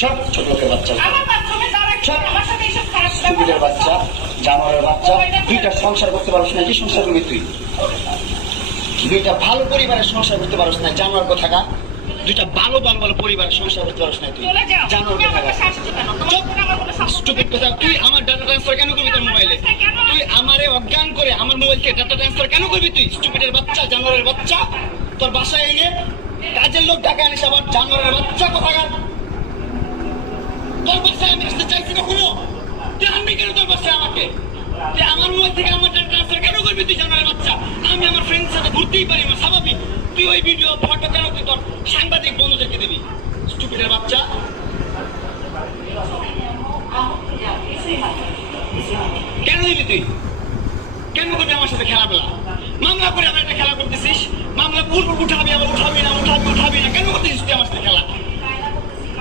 সব ছোট লোকের বাচ্চা, আমার বাথরুমে যারা আমার সাথে এইসব খারাপ স্টুপিডের বাচ্চা, জানোয়ারের বাচ্চা। দুইটা সংসার করতে পারছ না, কি সংসার করবি তুই? দুইটা ভালো পরিবারের সংসার করতে পারছ না, জানোয়ার কোথাকা। দুইটা ভালো ভালো ভালো পরিবারের সংসার করতে পারছ না তুই, জানোয়ার কোথাকা। স্টুপিড কথা। তুই আমার ডাটা ট্রান্সফার কেন করবি তোর মোবাইলে? তুই আমারে অজ্ঞান করে আমার মোবাইল থেকে ডাটা ট্রান্সফার কেন করবি তুই? স্টুপিডের বাচ্চা, জানোয়ারের বাচ্চা। তোর বাসায় এনে কাজের লোক টাকা আনিস, আবার জানোয়ারের বাচ্চা কোথাকার। তোর বাসায় আমি আসতে চাইছি কখনো? তুই আনবি কেন তোর বাসায় আমাকে? তুই আমার মোবাইল থেকে আমার ডাটা ট্রান্সফার কেন করবি তুই, জানোয়ারের বাচ্চা? আমি আমার ফ্রেন্ডের সাথে ঘুরতেই পারি, আমার স্বাভাবিক। তুই ওই ভিডিও ফটো কেন তুই তোর সাংবাদিক বন্ধুদেরকে দিবি? স্টুপিডের বাচ্চা। কেন দিবি তুই?